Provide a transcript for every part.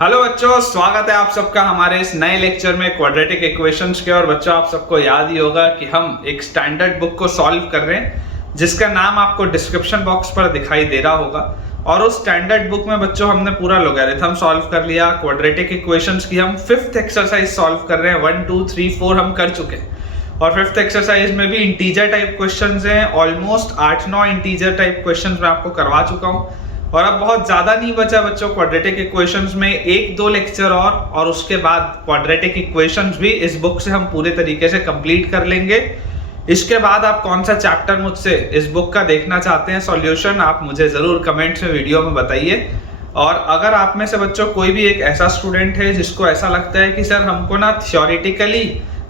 Hello बच्चों, स्वागत है आप सबका हमारे इस नए लेक्चर में क्वाड्रेटिक इक्वेशंस के। और बच्चों, आप सबको याद ही होगा कि हम एक स्टैंडर्ड बुक को सॉल्व कर रहे हैं जिसका नाम आपको डिस्क्रिप्शन बॉक्स पर दिखाई दे रहा होगा। और उस स्टैंडर्ड बुक में बच्चों हमने पूरा लॉगरिथम सॉल्व कर लिया। क्वाड्रेटिक इक्वेशंस की हम 5th एक्सरसाइज सॉल्व कर रहे हैं। 1 2 3 4 हम कर चुके हैं। और 5th एक्सरसाइज में भी इंटीजर टाइप क्वेश्चंस हैं। ऑलमोस्ट 8-9 इंटीजर टाइप क्वेश्चंस मैं आपको करवा चुका हूँ। और अब बहुत ज्यादा नहीं बचा बच्चों क्वाड्रेटिक इक्वेशंस में, 1-2 लेक्चर और उसके बाद क्वाड्रेटिक इक्वेशंस भी इस बुक से हम पूरे तरीके से कंप्लीट कर लेंगे। इसके बाद आप कौन सा चैप्टर मुझसे इस बुक का देखना चाहते हैं सॉल्यूशन, आप मुझे जरूर कमेंट्स में वीडियो में बताइए। और अगर आप में से बच्चों कोई भी एक ऐसा स्टूडेंट है जिसको ऐसा लगता है कि सर हमको ना थियोरिटिकली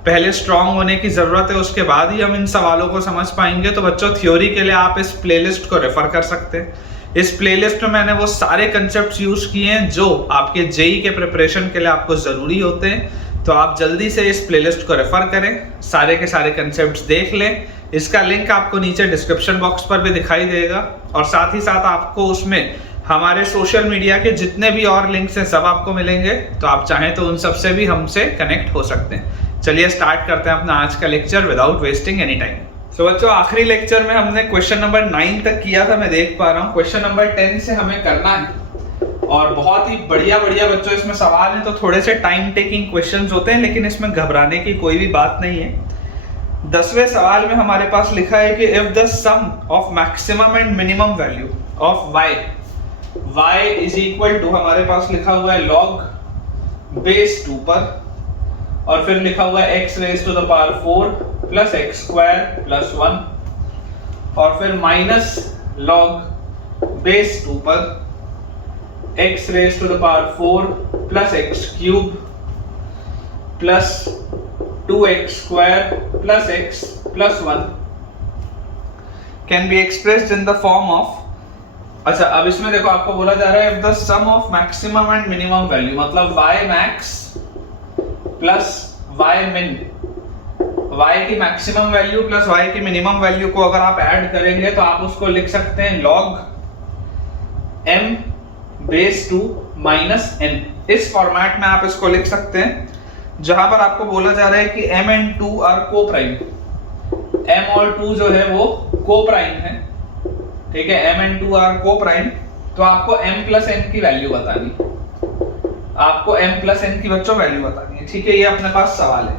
पहले स्ट्रांग होने की जरूरत है, उसके बाद ही हम इन सवालों को समझ पाएंगे, तो बच्चों थ्योरी के लिए आप इस प्लेलिस्ट को रेफर कर सकते हैं। इस प्लेलिस्ट में मैंने वो सारे कंसेप्ट्स यूज किए हैं जो आपके जेई के प्रिपरेशन के लिए आपको जरूरी होते हैं। तो आप जल्दी से इस प्लेलिस्ट को रेफर करें, सारे के सारे कंसेप्ट्स देख लें। इसका लिंक आपको नीचे डिस्क्रिप्शन बॉक्स पर भी दिखाई देगा। और साथ ही साथ आपको उसमें हमारे सोशल मीडिया के जितने भी और लिंक्स हैं सब आपको मिलेंगे। तो आप चाहें तो उन सबसे भी हमसे कनेक्ट हो सकते हैं। चलिए स्टार्ट करते हैं अपना आज का lecture without wasting any time. तो बच्चों, आखिरी लेक्चर में हमने क्वेश्चन नंबर 9 तक किया था, मैं देख पा रहा हूँ। क्वेश्चन नंबर 10 से हमें करना है। और बहुत ही बढ़िया बढ़िया बच्चों इसमें सवाल हैं। तो थोड़े से टाइम टेकिंग क्वेश्चंस होते हैं, लेकिन इसमें घबराने की कोई भी बात नहीं है। 10वें सवाल में हमारे पास लिखा है कि if the sum of maximum and minimum value of y is equal to, हमारे पास लिखा हुआ है log बेस 2 पर, और फिर लिखा हुआ है x raise to the power 4 plus x square plus 1, और फिर माइनस लॉग बेस 2 पर x raise to the power 4 plus x cube plus 2x square plus x plus 1 can be expressed in the form of. अच्छा, अब इसमें देखो आपको बोला जा रहा है if the sum of maximum and minimum value, मतलब y max plus y min, y की मैक्सिमम वैल्यू प्लस y की मिनिमम वैल्यू को अगर आप ऐड करेंगे तो आप उसको लिख सकते हैं log m base 2 minus n। इस फॉर्मेट में आप इसको लिख सकते हैं, जहां पर आपको बोला जा रहा है कि m एंड 2 आर को प्राइम। m और 2 जो है वो को प्राइम है, ठीक है। m एंड 2 आर को प्राइम, तो आपको m प्लस n की वैल्यू बतानी, आपको m प्लस n की बच्चों वैल्यू बतानी है, ठीक है। ये अपने पास सवाल है।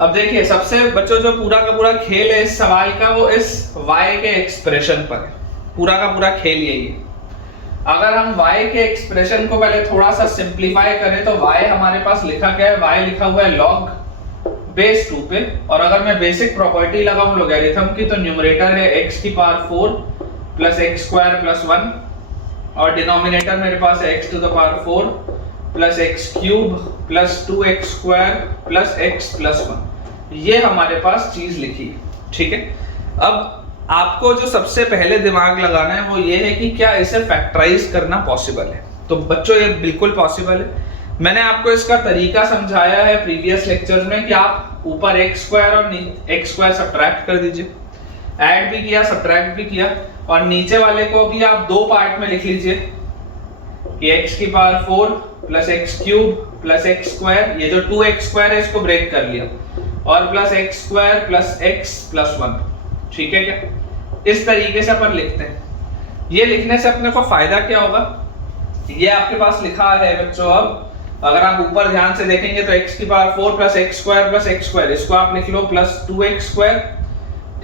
अब देखिए, सबसे बच्चों जो पूरा का पूरा खेल है इस सवाल का, वो इस y के एक्सप्रेशन पर है। पूरा का पूरा खेल यही है। अगर हम y के एक्सप्रेशन को पहले थोड़ा सा सिंप्लीफाई करें तो y हमारे पास लिखा क्या है, y लिखा हुआ है log बेस 2 पे। और अगर मैं बेसिक प्रॉपर्टी लगाऊं लॉगरिथम की, तो न्यूमरेटर है x की power 4 plus x square plus 1, और डिनोमिनेटर मेरे पास है x to the power 4 plus x cube plus 2x square plus x plus 1। ये हमारे पास चीज लिखी है, ठीक है। अब आपको जो सबसे पहले दिमाग लगाना है वो ये है कि क्या इसे फैक्टराइज करना पॉसिबल है। तो बच्चों ये बिल्कुल पॉसिबल है। मैंने आपको इसका तरीका समझाया है प्रीवियस लेक्चर्स में कि आप ऊपर x स्क्वायर और x स्क्वायर सब्ट्रैक्ट कर दीजिए, ऐड भी किया सब्ट्रैक्ट भी किया, और नीचे वाले को भी आप दो पार्ट में लिख लीजिए कि x की power 4 plus x cube plus x square, ये जो 2x स्क्वायर है इसको ब्रेक कर लिया, और plus x square plus x plus 1, ठीक है क्या। इस तरीके से अपन लिखते हैं। ये लिखने से अपने को फायदा क्या होगा, ये आपके पास लिखा है बच्चों। अब अगर आप ऊपर ध्यान से देखेंगे तो x की पावर 4 प्लस एक्स स्क्वायर, इसको आप लिख लो प्लस 2x स्क्वायर,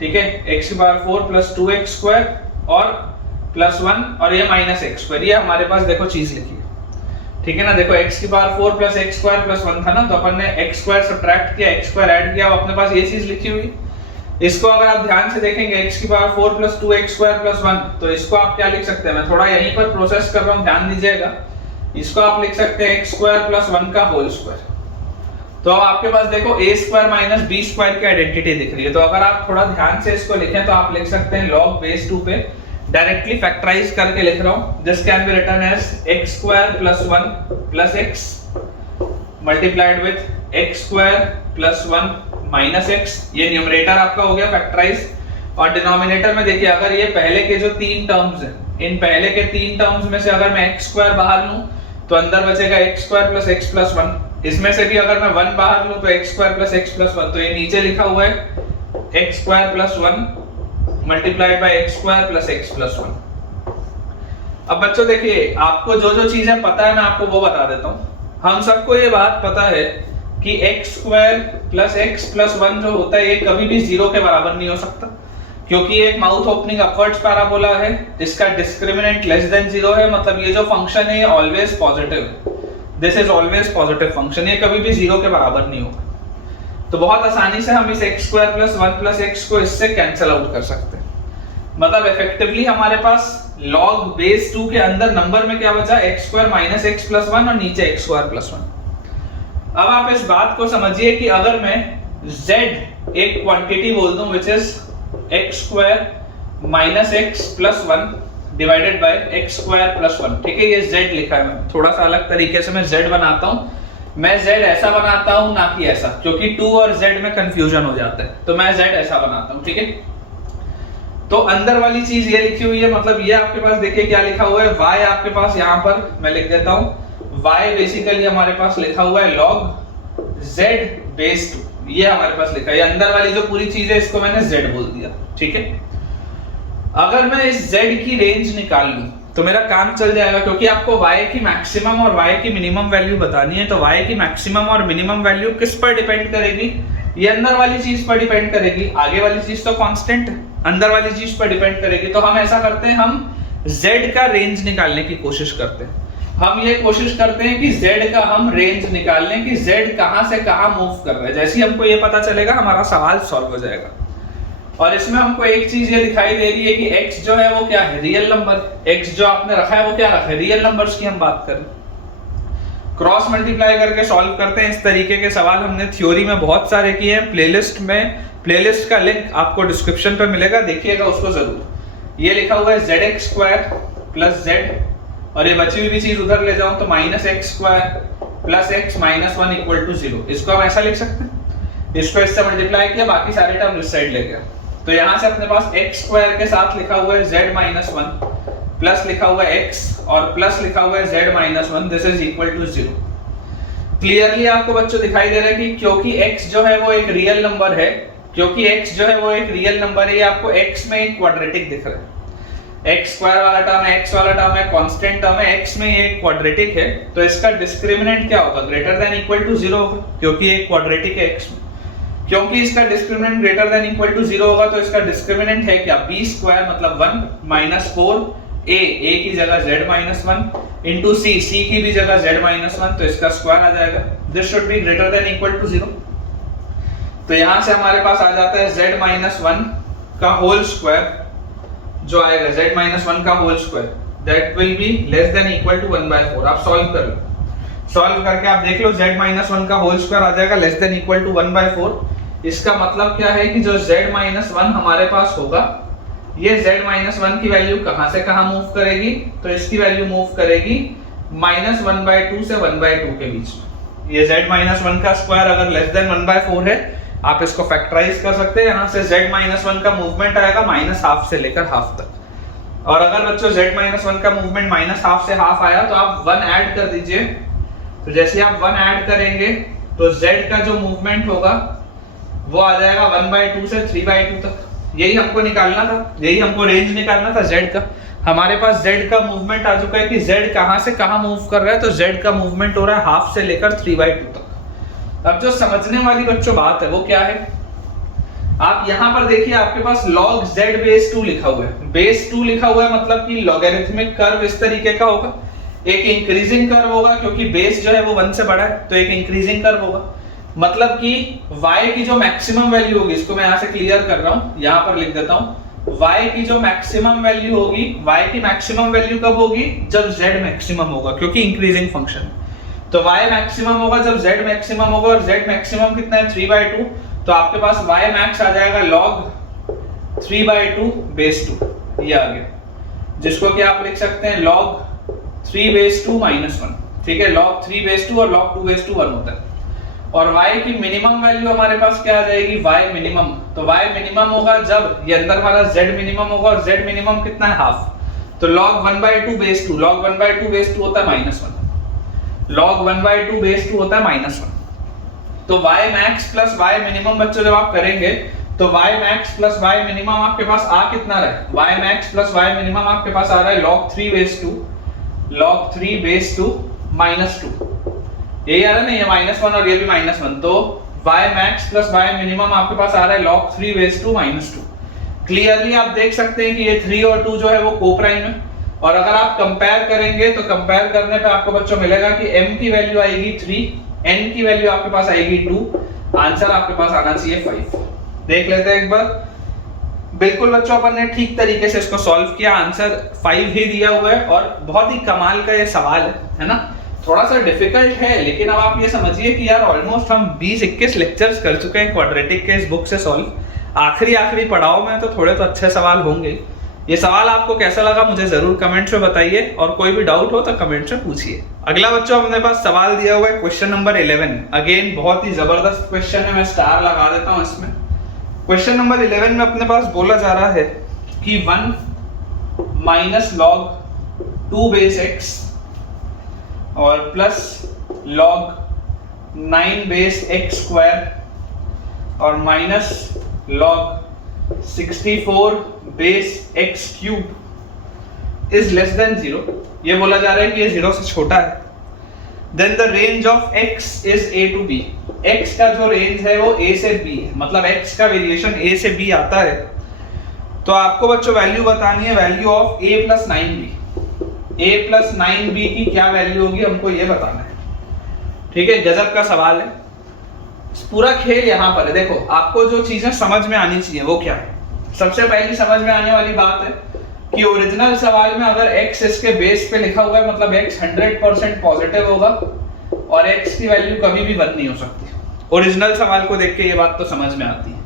ठीक है। x की पावर 4 प्लस 2x स्क्वायर और प्लस 1, और ये माइनस एक्स स्क्वायर। ये हमारे पास देखो चीज लिखी है, ठीक है ना। देखो x की power 4 plus x square plus 1 था ना, तो अपन ने x स्क्वायर सब्ट्रैक्ट किया, x स्क्वायर ऐड किया, अपने पास ये चीज लिखी हुई। इसको अगर आप ध्यान से देखेंगे x की power 4 plus 2x square plus 1, तो इसको आप क्या लिख सकते हैं, मैं थोड़ा यहीं पर प्रोसेस कर रहा हूं, ध्यान दीजिएगा। इसको आप लिख सकते हैं x स्क्वायर प्लस 1 का होल स्क्वायर। तो अब आपके पास देखो a square minus b square की आइडेंटिटी दिख रही है। तो अगर आप थोड़ा ध्यान से इसको लिखें तो आप लिख सकते हैं log बेस 2 पे डायरेक्टली फैक्टराइज करके लिख रहा हूं। This can be written as x square plus 1 plus x multiplied with x square plus 1 minus x। ये न्यूमरेटर आपका हो गया फैक्टराइज, और डिनोमिनेटर में देखिए अगर ये पहले के जो 3 टर्म्स हैं, इन पहले के 3 टर्म्स में से अगर मैं x स्क्वायर बाहर लूं तो अंदर बचेगा x square plus x plus one. इसमें से भी अगर मैं 1 बाहर लूं तो x square plus x plus one, तो ये नीचे लिखा हुआ है x square plus one multiplied by x square plus x plus one. अब बच्चों देखिए, आपको जो जो चीजें पता है मैं आपको वो बता देता हूँ। हम सबको ये बात पता है कि x square plus x plus one जो होता है ये कभी भी जीरो के बराबर नहीं हो सकता, क्योंकि ये एक माउथ ओपनिंग अपवर्ड्स पैराबोला है, इसका डिस्क्रिमिनेंट लेस देन जीरो है, मतलब ये जो फंक्शन है ये ऑलवेज पॉजिटिव है। This is always positive function, ये कभी भी जीरो के बराबर नहीं होगा। तो बहुत आसानी से हम इस x square plus one plus x को इससे कैंसिल आउट कर सकते हैं। मतलब इफेक्टिवली हमारे पास log बेस 2 के अंदर नंबर में क्या बचा, x square minus x plus one और नीचे एक्स स्क्वायर प्लस वन। अब आप इस बात को समझिए कि अगर मैं z एक क्वांटिटी बोल दूं which is x square minus x plus one divided by x square plus one, ठीक है, ये z लिखा है। मैं थोड़ा सा अलग तरीके से मैं z बनाता हूं। मैं z ऐसा बनाता हूं ना कि ऐसा, क्योंकि 2 और z में कंफ्यूजन हो जाता है, तो मैं z ऐसा बनाता हूं, ठीक है। तो अंदर वाली चीज ये लिखी हुई है, मतलब ये आपके पास देखिए क्या लिखा हुआ है, y आपके पास यहाँ पर मैं लिख देता हूँ, y बेसिकली हमारे पास लिखा हुआ है log z बेस 2, ये हमारे पास लिखा है। अंदर वाली जो पूरी चीज है इसको मैंने z बोल दिया, ठीक है। अगर मैं इस z की रेंज निकाल लूं तो मेरा काम चल जाएगा, क्योंकि आपको y की मैक्सिमम और y की मिनिमम वैल्यू बतानी है। तो y की मैक्सिमम और मिनिमम वैल्यू किस पर डिपेंड करेगी, ये अंदर वाली चीज पर डिपेंड करेगी। आगे वाली चीज तो कांस्टेंट है, अंदर वाली चीज पर डिपेंड करेगी। तो हम ऐसा करते हैं, हम z का रेंज निकालने की कोशिश करते हैं। हम ये कोशिश करते हैं कि z का हम रेंज निकाल लें कि z कहां से कहां मूव कर रहा है। जैसे ही हमको ये पता चलेगा हमारा सवाल सॉल्व हो जाएगा। और इसमें हमको एक चीज ये दिखाई दे रही है कि x जो है वो क्या है, रियल नंबर। x जो आपने रखा है वो क्या रखा है, रियल नंबर्स की हम बात करें। क्रॉस मल्टीप्लाई करके सॉल्व करते हैं। इस तरीके के सवाल हमने थ्योरी में बहुत सारे किए हैं। प्लेलिस्ट का लिंक आपको डिस्क्रिप्शन पे मिलेगा, देखिएगा उसको जरूर। ये लिखा हुआ है zx स्क्वायर प्लस z, और ये बची हुई भी चीज उधर ले जाऊं तो minus x square plus x minus one equal to zero. इसको हम ऐसा लिख सकते हैं, इसको इससे मल्टीप्लाई किया, बाकी सारे टर्म इस साइड ले गया। तो यहां से अपने पास एक्स स्क्वायर के साथ लिखा हुआ है z माइनस वन, प्लस लिखा हुआ है x और प्लस लिखा हुआ है z minus one, this is equal to zero. Clearly आपको बच्चों दिखाई दे रहा है कि क्योंकि x जो है वो एक रियल नंबर है, क्योंकि x जो है वो एक रियल नंबर है, ये आपको x में एक क्वाड्रेटिक दिख रहा है। x स्क्वायर वाला टर्म है, x वाला टर्म है, कांस्टेंट टर्म है, x में ये क्वाड्रेटिक है, तो इसका डिस्क्रिमिनेंट क्या होगा, greater than equal to zero होगा, क्योंकि ये क्वाड्रेटिक है x में। क्योंकि इसका discriminant greater than equal to zero होगा तो इसका डिस्क्रिमिनेंट है क्या, b स्क्वायर मतलब 1 माइनस 4 a की जगह z minus one into c की भी जगह z माइनस वन, तो इसका स्क्वायर आ जाएगा। This should be greater than equal to zero. तो यहां से हमारे पास आ जाता है z माइनस वन का होल स्क्वायर जो आएगा, z माइनस वन का whole square that will be less than equal to 1/4। आप सॉल्व कर लो, सॉल्व करके आप देख लो z माइनस वन का होल स्क्वायर आ जाएगा लेस देन इक्वल टू 1/4। इसका मतलब क्या है कि जो z माइनस वन हमारे पास होगा, ये z माइनस वन की वैल्यू कहां से कहां मूव करेगी, तो इसकी वैल्यू मूव करेगी माइनस 1/2 से 1/2 के बीच में। ये z माइनस वन का स्क्वायर अगर लेस देन 1/4 है, आप इसको फैक्टराइज कर सकते हैं। यहां से z माइनस वन का मूवमेंट आएगा माइनस हाफ से लेकर हाफ तक। और अगर बच्चों z माइनस वन का मूवमेंट माइनस हाफ से हाफ आया तो आप 1 ऐड कर दीजिए। तो जैसे आप 1 ऐड करेंगे तो z का जो मूवमेंट होगा वो आ जाएगा 1/2 से 3/2 तक। यही हमको निकालना था, यही हमको रेंज निकालना था z का। हमारे पास z का मूवमेंट आ चुका है कि z कहां से कहां मूव कर रहा है, तो z का मूवमेंट हो रहा है हाफ से लेकर 3/2 तक। अब जो समझने वाली बच्चों बात है वो क्या है, आप यहां पर देखिए आपके पास log z बेस 2 लिखा हुआ है। बेस 2 लिखा हुआ है मतलब कि लॉगरिथमिक कर्व इस तरीके का होगा, एक इंक्रीजिंग कर्व होगा, क्योंकि बेस जो है वो 1 से बड़ा है तो एक इंक्रीजिंग कर्व होगा। मतलब कि y की जो मैक्सिमम वैल्यू होगी, इसको मैं यहां से क्लियर कर रहा हूं, यहां पर लिख देता हूं, y की जो मैक्सिमम वैल्यू होगी, y की मैक्सिमम वैल्यू कब होगी, जब z मैक्सिमम होगा, क्योंकि इंक्रीजिंग फंक्शन है। तो y मैक्सिमम होगा जब z मैक्सिमम होगा, और z मैक्सिमम कितना है 3/2, तो आपके पास y मैक्स आ जाएगा log 3/2 बेस 2, ये आ गया, जिसको कि आप लिख सकते हैं log 3 बेस 2 माइनस 1, ठीक है। log 3 बेस 2 और log 2 बेस 2 1 होता है। और y की मिनिमम वैल्यू हमारे पास क्या आ जाएगी, y मिनिमम। तो y मिनिमम होगा जब ये अंदर वाला z मिनिमम होगा, और z मिनिमम कितना है हाफ, तो log 1/2 बेस 2, log 1/2 बेस 2 होता है -1। log 1/2 बेस 2 होता है -1। तो y max plus y minimum बच्चों जब आप करेंगे तो y max plus y minimum आपके पास आ कितना रहा है, y max plus y minimum आपके पास आ रहा है log 3 बेस 2 -2, यही आ रहा है ना, ये -1 और ये भी -1, तो y max plus y minimum आपके पास आ रहा है log 3 बेस 2 -2। क्लियरली आप देख सकते हैं कि ये 3 और 2 जो है वो कोप्राइम है, और अगर आप कंपेयर करेंगे तो कंपेयर करने पे आपको बच्चों मिलेगा कि m की वैल्यू आएगी 3, n की वैल्यू आपके पास आएगी 2, आंसर आपके पास आना चाहिए 5। देख लेते हैं एक बार। बिल्कुल बच्चों अपन ने ठीक तरीके से इसको सॉल्व किया, आंसर 5 ही दिया हुआ है, और बहुत ही कमाल का ये सवाल है ना। थोड़ा सा डिफिकल्ट है, लेकिन अब आप ये समझिए कि यार ऑलमोस्ट हम 20-21 लेक्चर्स कर चुके हैं क्वाड्रेटिक के इस बुक से सॉल्व। आखिरी पड़ाव में तो थोड़े तो अच्छे सवाल होंगे। ये सवाल आपको कैसा लगा मुझे जरूर कमेंट्स में बताइए, और कोई भी डाउट हो तो कमेंट्स में पूछिए। अगला बच्चों अपने पास सवाल दिया हुआ है क्वेश्चन नंबर 11। अगेन बहुत ही जबरदस्त क्वेश्चन है, मैं स्टार लगा देता हूं इसमें। क्वेश्चन नंबर 11 में अपने पास बोला जा रहा है कि 1 माइनस लॉग 2 बेस x और plus log 9 base x square और minus log 64 base x cube is less than 0। ये बोला जा रहा है कि ये 0 से छोटा है। Then the range of x is a to b। x का जो रेंज है वो a से b है, मतलब x का वेरिएशन a से b आता है। तो आपको बच्चों वैल्यू बतानी है, value of a plus 9b। a plus 9b की क्या वैल्यू होगी हमको ये बताना है। ठीक है, गजब का सवाल है। पूरा खेल यहाँ पर है। देखो आपको जो चीजें समझ में आनी चाहिए वो क्या है। सबसे पहली समझ में आने वाली बात है कि ओरिजिनल सवाल में अगर x इसके बेस पे लिखा हुआ है मतलब x 100% पॉजिटिव होगा और x की वैल्यू कभी भी 1 नहीं हो सकती। ओरिजिनल सवाल को देख के ये बात तो समझ में आती है।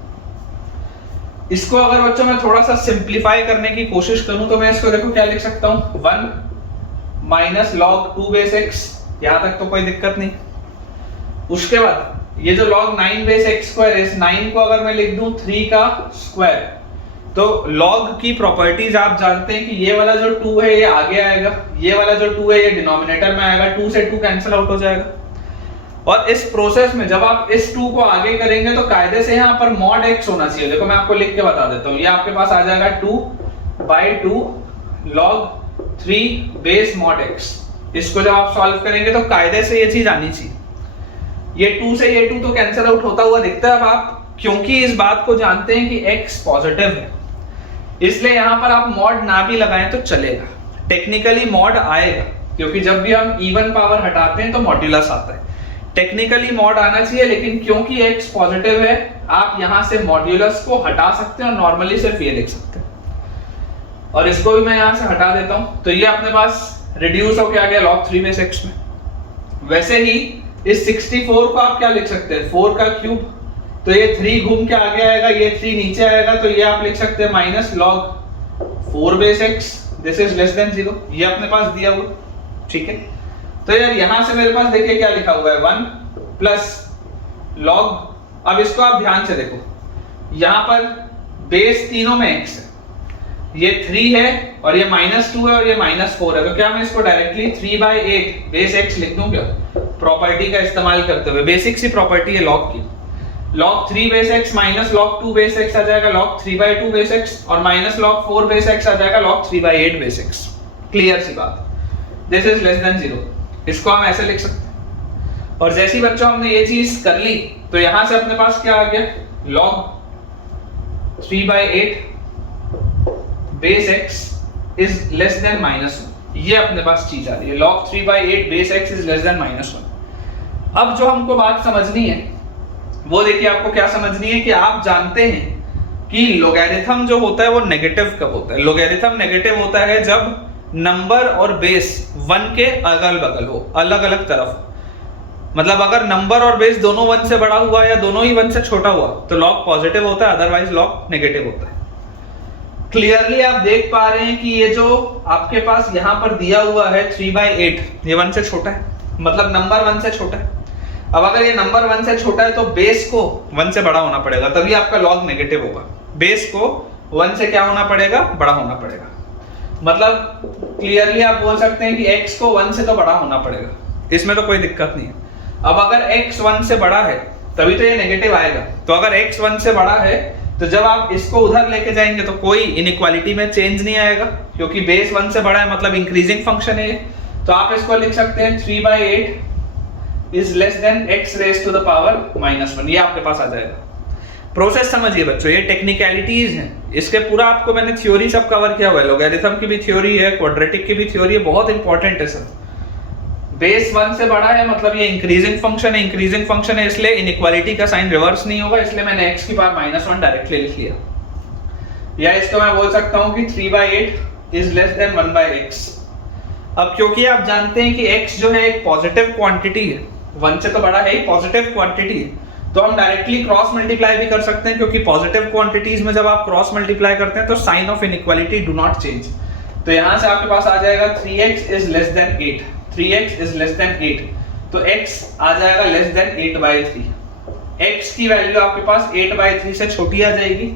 इसको अगर बच्चों मैं थोड़ा सा सिंप्लीफाई करने की कोशिश करूं तो मैं इसको देखो क्या लिख सकता हूं, 1 माइनस लॉग 2 बेस x। यहां तक तो कोई दिक्कत नहीं। उसके बाद ये जो log 9 बेस x स्क्वायर है, इस 9 को अगर मैं लिख दूं 3 का स्क्वायर, तो log की प्रॉपर्टीज आप जानते हैं कि ये वाला जो 2 है ये आगे आएगा, ये वाला जो 2 है ये डिनोमिनेटर में आएगा, 2 से 2 कैंसिल आउट हो जाएगा। और इस प्रोसेस में जब आप इस 2 को आगे करेंगे तो कायदे से यहाँ पर मॉड x होना चाहिए। देखो मैं आपको लिख के बता देता हूँ, ये आपके पास आ जाएगा 2/2 log 3 बेस मॉड x। इसको जब आप सॉल्व करेंगे तो कायदे से ये चीज आनी चाहिए। ये 2 से ये 2 तो कैंसिल आउट होता हुआ दिखता है। अब आप क्योंकि इस बात को जानते हैं कि x पॉजिटिव है, इसलिए यहां पर आप मॉड ना भी लगाएं तो चलेगा। टेक्निकली मॉड आएगा, क्योंकि जब भी हम इवन पावर हटाते हैं तो मॉड्यूलस आता है। टेक्निकली मॉड आना चाहिए, लेकिन क्योंकि x पॉजिटिव है आप यहां से मॉड्यूलस को हटा सकते हैं और नॉर्मली सिर्फ ये लिख सकते हैं। और इसको भी मैं यहां से हटा देता हूं, तो ये अपने पास रिड्यूस होकर आ गया log 3 बेस x में। वैसे ही इस 64 को आप क्या लिख सकते हैं, 4 का क्यूब, तो ये 3 घूम के आगे आएगा, ये 3 नीचे आएगा, तो ये आप लिख सकते हैं minus log 4 base x, this is less than 0। ये अपने पास दिया हुआ, ठीक है। तो यार यहां से मेरे पास देखिए क्या लिखा हुआ है, 1 प्लस log। अब इसको आप ध्यान से देखो, यहां पर बेस तीनों में x है, ये 3 है और ये -2 है और ये -4 है। तो क्या मैं इसको डायरेक्टली 3/8 बेस x लिख दूं क्या, प्रॉपर्टी का इस्तेमाल करते हुए? बेसिक सी प्रॉपर्टी है log की। log 3 base x minus log 2 base x आ जाएगा log 3/2 बेस x, और माइनस log 4 बेस x आ जाएगा log 3/8 बेस x। क्लियर सी बात, दिस इज लेस देन 0। इसको हम ऐसे लिख सकते हैं। और जैसी बच्चों हमने ये चीज कर ली तो यहां से अपने पास क्या आ गया, log 3/8 base x is less then -1। ये अपने पास चीज आ रही है, log 3/8 base x is less then -1। अब जो हमको बात समझनी है वो देखिए, आपको क्या समझनी है कि आप जानते हैं कि लोगैरिथम जो होता है वो नेगेटिव कब होता है। लोगैरिथम नेगेटिव होता है जब नंबर और बेस 1 के अगल बगल हो, अलग अलग तरफ। मतलब अगर नंबर और बेस दोनों 1 से बड़ा हुआ या दोनों ही 1 से छोटा हुआ तो लॉग पॉजिटिव होता है, अदरवाइज लॉग नेगेटिव होता है। क्लियरली आप देख पा रहे हैं कि ये जो आपके पास यहाँ पर दिया हुआ है 3/8, ये 1 से छोटा है, मतलब नंबर 1 से छोटा है। अब अगर ये नंबर 1 से छोटा है तो बेस को 1 से बड़ा होना पड़ेगा, तभी आपका लॉग नेगेटिव होगा। बेस को 1 से क्या होना पड़ेगा, बड़ा होना पड़ेगा। मतलब क्लियरली आप बोल सकते हैं कि x को 1 से तो बड़ा होना पड़ेगा। इसमें तो कोई दिक्कत नहीं है। अब अगर x 1 से बड़ा है तभी तो ये नेगेटिव आएगा। तो अगर x 1 से बड़ा है तो जब आप इसको उधर लेके जाएंगे तो कोई इनइक्वालिटी में चेंज नहीं आएगा, क्योंकि बेस 1 से बड़ा है मतलब इंक्रीजिंग फंक्शन है ये। तो आप इसको लिख सकते हैं 3/8 is less than x raise to the power -1। ये आपके पास आ जाएगा। प्रोसेस समझिए बच्चों, ये टेक्निकलिटीज हैं, इसके पूरा आपको मैंने थ्योरी सब कवर किया हुआ है। लॉगरिथम की भी थ्योरी है, क्वाड्रेटिक की भी थ्योरी है, बहुत इंपॉर्टेंट है सर। बेस 1 से बड़ा है मतलब ये इंक्रीजिंग फंक्शन है, इंक्रीजिंग फंक्शन है इसलिए इनइक्वालिटी का साइन रिवर्स नहीं होगा, इसलिए मैंने x की पावर -1 डायरेक्टली लिख लिया। या इसको मैं बोल सकता हूं कि 3/8 इज लेस देन 1/x। अब क्योंकि आप जानते हैं कि x जो है एक पॉजिटिव क्वांटिटी है, 1 से तो बड़ा है ही, पॉजिटिव क्वांटिटी है, तो हम डायरेक्टली क्रॉस मल्टीप्लाई भी कर सकते हैं, क्योंकि पॉजिटिव क्वांटिटीज में जब आप क्रॉस मल्टीप्लाई करते हैं तो sign of inequality do not change. तो यहां से आपके पास आ जाएगा 3x is less than 8, 3x is less than 8, तो x आ जाएगा लेस देन 8/3। x की वैल्यू आपके पास 8/3 से छोटी आ जाएगी,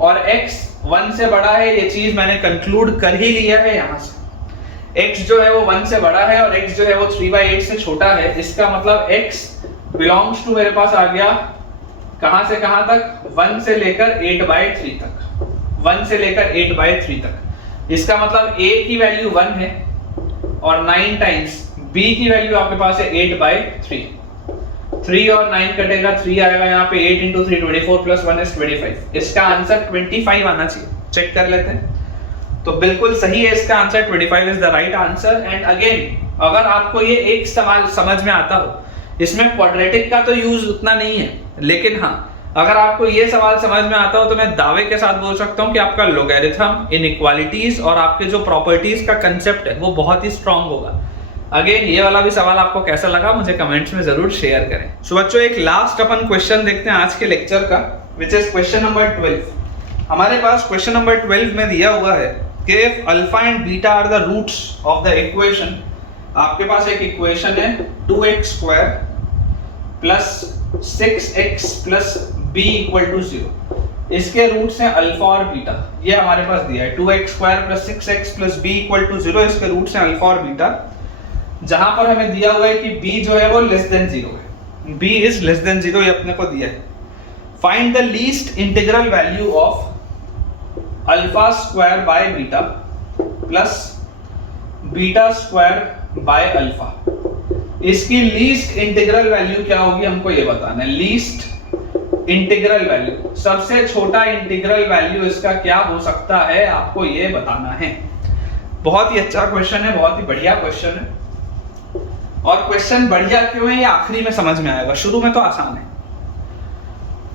और x 1 से बड़ा है, ये चीज मैंने कंक्लूड कर ही लिया है। यहां से x जो है वो 1 से बड़ा है और x जो है वो 3/8 से छोटा है, इसका मतलब x बिलोंग्स टू मेरे पास आ गया कहां से कहां तक, 1 से लेकर 8/3 तक, 1 से लेकर 8/3 तक। इसका मतलब a की वैल्यू 1 है और 9 टाइम्स b की वैल्यू आपके पास है 8/3। 3 और 9 कटेगा, 3 आएगा यहाँ पे, 8 into 3 24 plus 1 is 25। इसका आंसर 25 आना चाहिए। चेक कर लेते हैं, तो बिल्कुल सही है, इसका answer 25 is the right answer. And again अगर आपको ये एक सवाल समझ में आता हो, इसमें क्वाड्रेटिक का तो यूज उतना नहीं है, लेकिन हाँ अगर आपको ये सवाल समझ में आता हो तो मैं दावे के साथ बोल सकता हूँ कि आपका लॉगरिथम, इनइक्वालिटीज और आपके जो प्रॉपर्टीज का कंसेप्ट है वो बहुत ही स्ट्रांग होगा। अगेन ये वाला भी सवाल आपको कैसा लगा मुझे कमेंट्स में जरूर शेयर करें। सो बच्चों एक लास्ट अपन क्वेश्चन देखते हैं आज के लेक्चर का, विच इज क्वेश्चन नंबर 12। हमारे पास क्वेश्चन नंबर 12 में दिया हुआ है कि if alpha and beta are the roots of the equation. आपके पास एक इक्वेशन है 2x² plus 6x plus b equal to 0। इसके रूट्स हैं अल्फा और बीटा, ये हमारे पास दिया है 2x² plus 6x plus b equal to 0। इसके रूट्स हैं अल्फा और बीटा, जहां पर हमें दिया हुआ है कि b जो है वो लेस देन 0 है, b इज लेस देन 0, ये अपने को दिया है। Find the least integral value of alpha square by beta plus beta square by alpha. इसकी लीस्ट इंटीग्रल वैल्यू क्या होगी हमको ये बताना है। लीस्ट इंटीग्रल वैल्यू, सबसे छोटा इंटीग्रल वैल्यू इसका क्या हो सकता है आपको ये बताना है। बहुत ही अच्छा क्वेश्चन है, बहुत ही बढ़िया क्वेश्चन है। और क्वेश्चन बढ़िया क्यों है ये आखिरी में समझ में आएगा, शुरू में तो आसान है।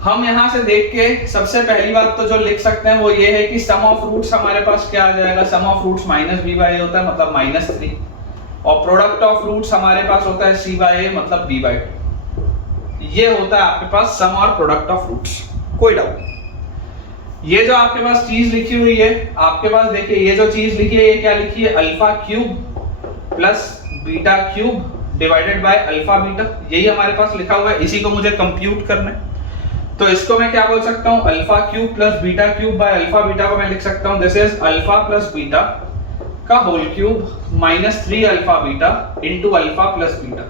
हम यहां से देख के सबसे पहली बात तो जो लिख सकते हैं वो ये है कि सम ऑफ रूट्स हमारे पास क्या आ जाएगा, सम ऑफ रूट्स -b/a होता है मतलब -3, और प्रोडक्ट ऑफ रूट्स हमारे पास होता है c/a मतलब b/2। ये होता है आपके पास सम और प्रोडक्ट ऑफ रूट्स, कोई डाउट। ये जो आपके पास चीज लिखी हुई है, आपके पास देखिए ये जो चीज लिखी है ये क्या लिखी है, alpha cube plus beta cube divided by alpha beta, यही हमारे पास लिखा हुआ है। इसी को मुझे कंप्यूट करना है, तो इसको मैं क्या बोल सकता हूं, alpha cube plus beta cube by alpha beta को मैं लिख सकता हूं this is alpha plus beta का whole cube -3 alpha beta into alpha plus beta.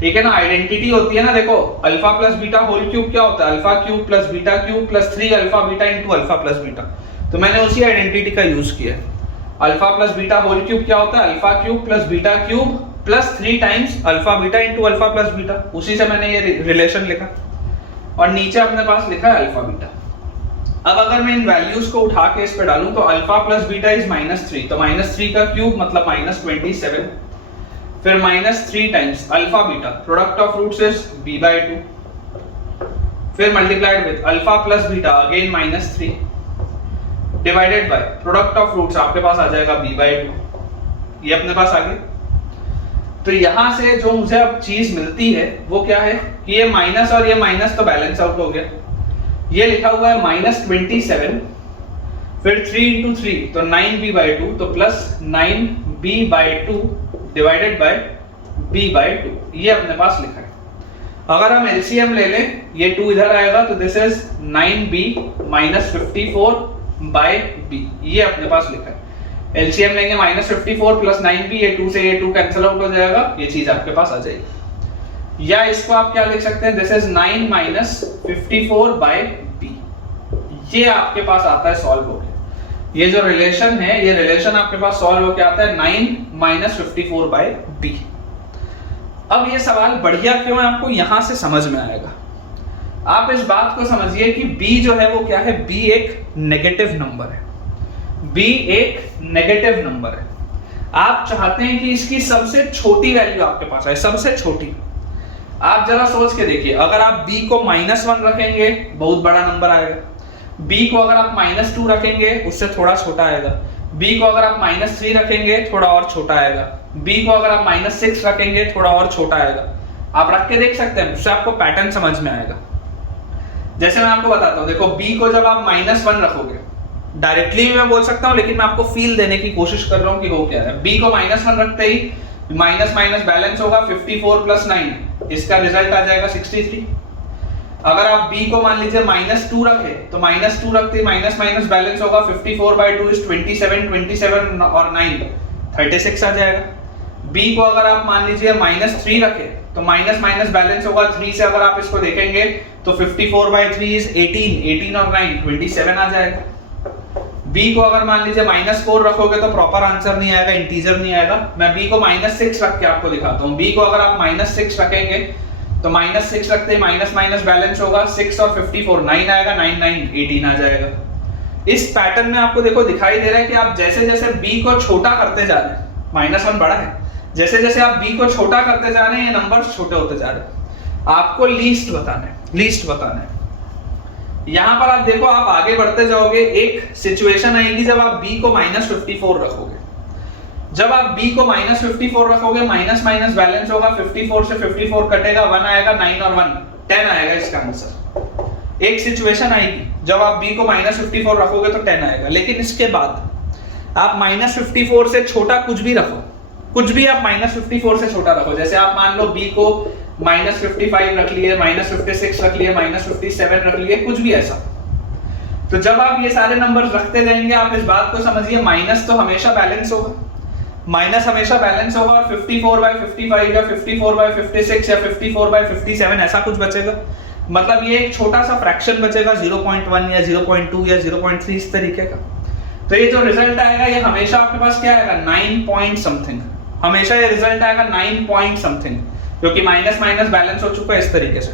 ठीक है ना, आइडेंटिटी होती है ना, देखो alpha plus beta whole cube क्या होता है, alpha cube plus beta cube plus 3 alpha beta into alpha plus beta. तो मैंने उसी आइडेंटिटी का यूज किया। Alpha plus beta whole cube क्या होता है, alpha cube plus beta cube plus 3 times alpha beta into alpha plus beta, उसी से मैंने ये रिलेशन लिखा और नीचे अपने पास लिखा है अल्फा बीटा। अब अगर मैं इन वैल्यूज को उठा के इस पे डालूं तो अल्फा प्लस बीटा इज -3, तो -3 का क्यूब मतलब -27, फिर -3 times alpha beta, product of roots is b/2, फिर multiplied with alpha plus beta again -3 divided by product of roots आपके पास आ जाएगा b/2, ये अपने पास आ गया। तो यहां से जो मुझे अब चीज मिलती है वो क्या है कि ये माइनस और ये माइनस तो बैलेंस आउट हो गया। ये लिखा हुआ है -27, फिर 3 into 3 तो 9b/2, तो plus 9b/2 divided by b/2, ये अपने पास लिखा है। अगर हम एलसीएम ले लें, ये 2 इधर आएगा तो this is 9b - 54 by b, ये अपने पास लिखा है। एलसीएम लेंगे -54 प्लस 9b, ये 2 से ये 2 कैंसिल आउट हो जाएगा, ये चीज आपके पास आ जाएगी। या इसको आप क्या लिख सकते हैं, दिस इज 9 - 54 बाय b, ये आपके पास आता है सॉल्व हो गया। ये जो रिलेशन है, ये रिलेशन आपके पास सॉल्व होके आता है 9 - 54 बाय b। अब ये सवाल बढ़िया क्यों है आपको यहां से समझ में आएगा। आप इस बात को समझिए कि b जो है वो क्या है, b एक नेगेटिव नंबर है, b एक नेगेटिव नंबर है। आप चाहते हैं कि इसकी सबसे छोटी वैल्यू आपके पास है, सबसे छोटी। आप जरा सोच के देखिए, अगर आप b को -1 रखेंगे बहुत बड़ा नंबर आएगा, b को अगर आप -2 रखेंगे उससे थोड़ा छोटा आएगा, b को अगर आप -3 रखेंगे थोड़ा और छोटा आएगा, b को अगर आप -6 रखेंगे थोड़ा और छोटा आएगा। आप रख के देख सकते हैं, उससे आपको पैटर्न समझ में आएगा। जैसे मैं आपको बताता हूं, देखो b को जब आप -1 रखोगे, डायरेक्टली भी मैं बोल सकता हूं लेकिन मैं आपको फील देने की कोशिश कर रहा हूं कि हो क्या है। b को -1 रखते ही माइनस माइनस बैलेंस होगा 54 प्लस 9, इसका रिजल्ट आ जाएगा 63। अगर आप b को मान लीजिए -2 रखे तो -2 रखते माइनस माइनस बैलेंस होगा 54/2 इज 27, 27 और 9 36 आ जाएगा। b को अगर आप मान लीजिए -3 रखे तो माइनस माइनस बैलेंस होगा 3 से, अगर आप इसको देखेंगे तो 54/3 इज 18, 18 और 9 27 आ जाएगा। b को अगर मान लीजिए -4 रखोगे तो प्रॉपर आंसर नहीं आएगा, इंटीजर नहीं आएगा। मैं b को -6 रख के आपको दिखाता हूँ। b को अगर आप -6 रखेंगे तो -6 रखते माइनस माइनस बैलेंस होगा 6 और 54 9 आएगा, 9 9 18 आ जाएगा। इस पैटर्न में आपको देखो दिखाई दे रहा है कि आप जैसे जैसे b को छोटा करते जा रहे हैं, -1 बड़ा है, जैसे जैसे आप b को छोटा करते जा रहे हैं ये नंबर्स छोटे होते जा रहे हैं। आपको लीस्ट बताना है, लीस्ट बताना है। यहां पर आप देखो, आप आगे बढ़ते जाओगे, एक सिचुएशन आएगी जब आप b को -54 रखोगे। जब आप b को -54 रखोगे माइनस माइनस बैलेंस होगा 54 से 54 कटेगा 1 आएगा, 9 और 1 10 आएगा इसका आंसर। एक सिचुएशन आएगी जब आप b को -54 रखोगे तो 10 आएगा। लेकिन इसके बाद आप -54 से छोटा कुछ भी रखो, कुछ भी आप -54 से छोटा रखो। जैसे आप मान लो b को -55 रख लिए, -56 रख लिए, -57 रख लिए, कुछ भी ऐसा। तो जब आप ये सारे नंबर्स रखते जाएंगे आप इस बात को समझिए, माइनस तो हमेशा बैलेंस होगा, माइनस हमेशा बैलेंस होगा और 54/55 या 54/56 या 54/57 ऐसा कुछ बचेगा। मतलब ये एक छोटा सा फ्रैक्शन बचेगा 0.1 या 0.2 या 0.3 इस तरीके का। तो ये जो रिजल्ट आएगा ये हमेशा आपके पास क्या आएगा, 9 पॉइंट समथिंग। हमेशा ये रिजल्ट आएगा 9 पॉइंट समथिंग, क्योंकि माइनस माइनस बैलेंस हो चुका है इस तरीके से।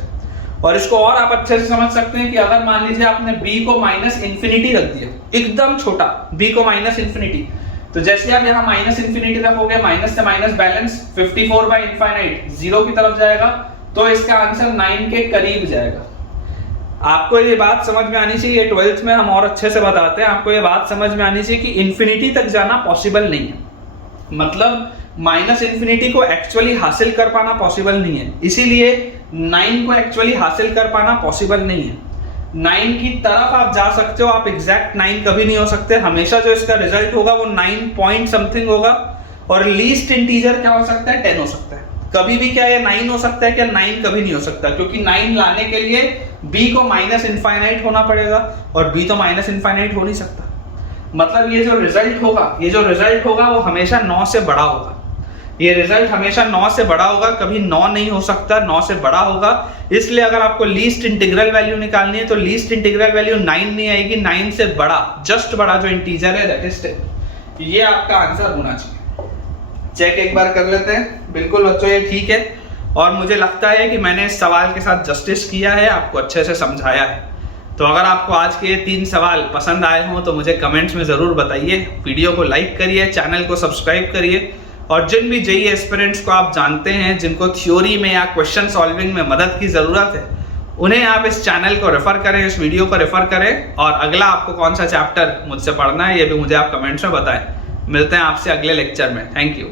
और इसको और आप अच्छे से समझ सकते हैं कि अगर मान लीजिए आपने b को -∞ रख दिया, एकदम छोटा b को -∞, तो जैसे आप यहाँ -∞ रखोगे, माइनस से माइनस बैलेंस 54/∞ 0 की तरफ जाएगा, तो इसका आंसर 9 के करीब जाएगा। आपको ये बात समझ में आनी चाहिए, 12th में हम और अच्छे से बताते हैं, आपको ये बात समझ में आनी चाहिए कि इन्फिनिटी तक जाना पॉसिबल नहीं है। मतलब -∞ को एक्चुअली हासिल कर पाना पॉसिबल नहीं है, इसीलिए 9 को एक्चुअली हासिल कर पाना पॉसिबल नहीं है। 9 की तरफ आप जा सकते हो, आप एग्जैक्ट 9 कभी नहीं हो सकते। हमेशा जो इसका रिजल्ट होगा वो 9 पॉइंट समथिंग होगा। और लीस्ट इंटीजर क्या हो सकता है, 10 हो सकता है। कभी भी क्या ये 9 हो सकता है क्या, 9 कभी नहीं हो सकता, क्योंकि 9 लाने के लिए b को -∞ होना पड़ेगा और b तो -∞ हो नहीं सकता। मतलब ये जो रिजल्ट होगा वो हमेशा 9 से बड़ा होगा। ये रिजल्ट हमेशा 9 से बड़ा होगा, कभी 9 नहीं हो सकता, 9 से बड़ा होगा। इसलिए अगर आपको लीस्ट इंटीग्रल वैल्यू निकालनी है तो लीस्ट इंटीग्रल वैल्यू 9 नहीं आएगी, 9 से बड़ा, जस्ट बड़ा जो इंटीजर है दैट इज 10। ये आपका आंसर होना चाहिए। चेक एक बार कर लेते हैं। बिल्कुल बच्चों ये ठीक है, और मुझे लगता है कि मैंने इस सवाल के साथ जस्टिस किया है, आपको अच्छे से समझाया है। तो अगर आपको आज के ये 3 सवाल पसंद आए हों तो मुझे कमेंट्स में ज़रूर बताइए, वीडियो को लाइक करिए, चैनल को सब्सक्राइब करिए। और जिन भी जेईई एस्पिरेंट्स को आप जानते हैं जिनको थ्योरी में या क्वेश्चन सॉल्विंग में मदद की ज़रूरत है, उन्हें आप इस चैनल को रेफर करें, इस वीडियो को रेफर करें। और अगला आपको कौन सा चैप्टर मुझसे पढ़ना है ये भी मुझे आप कमेंट्स में बताएं। मिलते हैं आपसे अगले लेक्चर में। Thank you.